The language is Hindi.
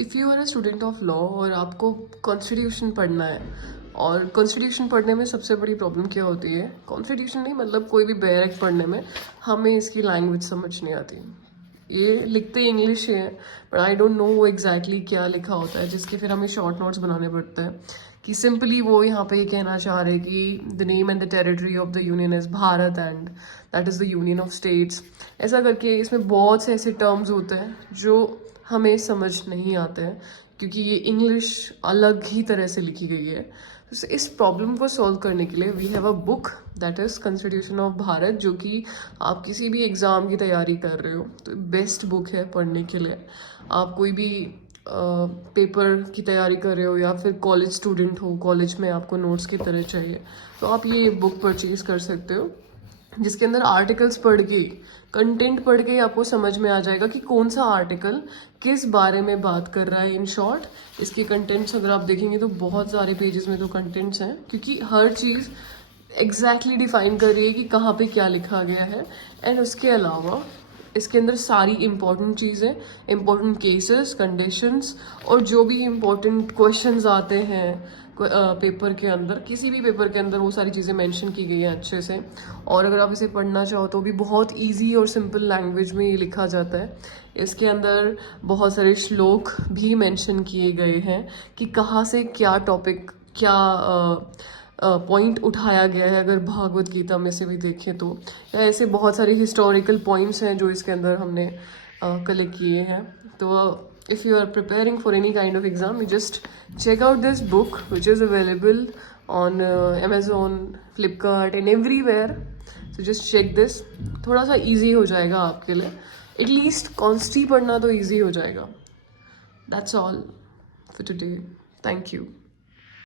If you are a student of law और आपको कॉन्स्टिट्यूशन पढ़ना है, और कॉन्स्टिट्यूशन पढ़ने में सबसे बड़ी प्रॉब्लम क्या होती है, कॉन्स्टिट्यूशन नहीं मतलब कोई भी बेयर एक्ट पढ़ने में हमें इसकी लैंग्वेज समझ नहीं आती। ये लिखते इंग्लिश है but I don't know exactly क्या लिखा होता है, जिसके फिर हमें शॉर्ट नोट्स बनाने पड़ते हैं कि सिंपली वो यहाँ पे ये कहना चाह रहे कि the name and the territory of the union is Bharat and that is the union of states. ऐसा करके इसमें बहुत से ऐसे टर्म्स होते हैं जो हमें समझ नहीं आते हैं क्योंकि ये इंग्लिश अलग ही तरह से लिखी गई है। तो इस प्रॉब्लम को सॉल्व करने के लिए we have a book that is constitution of Bharat, जो कि आप किसी भी एग्ज़ाम की तैयारी कर रहे हो तो बेस्ट बुक है पढ़ने के लिए। आप कोई भी पेपर की तैयारी कर रहे हो या फिर कॉलेज स्टूडेंट हो, कॉलेज में आपको नोट्स की तरह चाहिए, तो आप ये बुक परचेज़ कर सकते हो, जिसके अंदर आर्टिकल्स पढ़ के, कंटेंट पढ़ के आपको समझ में आ जाएगा कि कौन सा आर्टिकल किस बारे में बात कर रहा है। इन शॉर्ट इसके कंटेंट्स अगर आप देखेंगे तो बहुत सारे पेजेस में तो कंटेंट्स हैं, क्योंकि हर चीज़ एग्जैक्टली डिफाइन कर रही है कि कहाँ पे क्या लिखा गया है। एंड उसके अलावा इसके अंदर सारी इंपॉर्टेंट चीज़ें, इंपॉर्टेंट केसेस, कंडीशंस और जो भी इंपॉर्टेंट क्वेश्चंस आते हैं पेपर के अंदर, किसी भी पेपर के अंदर वो सारी चीज़ें मेंशन की गई हैं अच्छे से। और अगर आप इसे पढ़ना चाहो तो भी बहुत इजी और सिंपल लैंग्वेज में ये लिखा जाता है। इसके अंदर बहुत सारे श्लोक भी मेंशन किए गए हैं कि कहाँ से क्या टॉपिक, क्या पॉइंट उठाया गया है। अगर भागवत गीता में से भी देखें तो, या ऐसे बहुत सारे हिस्टोरिकल पॉइंट्स हैं जो इसके अंदर हमने कलेक्ट किए हैं। तो if you are preparing for any kind of exam, you just check out this book which is available on Amazon, Flipkart and everywhere. So just check this. थोड़ा सा easy हो जाएगा आपके लिए, at least कॉन्स्टी पढ़ना तो easy हो जाएगा। That's all for today. Thank you.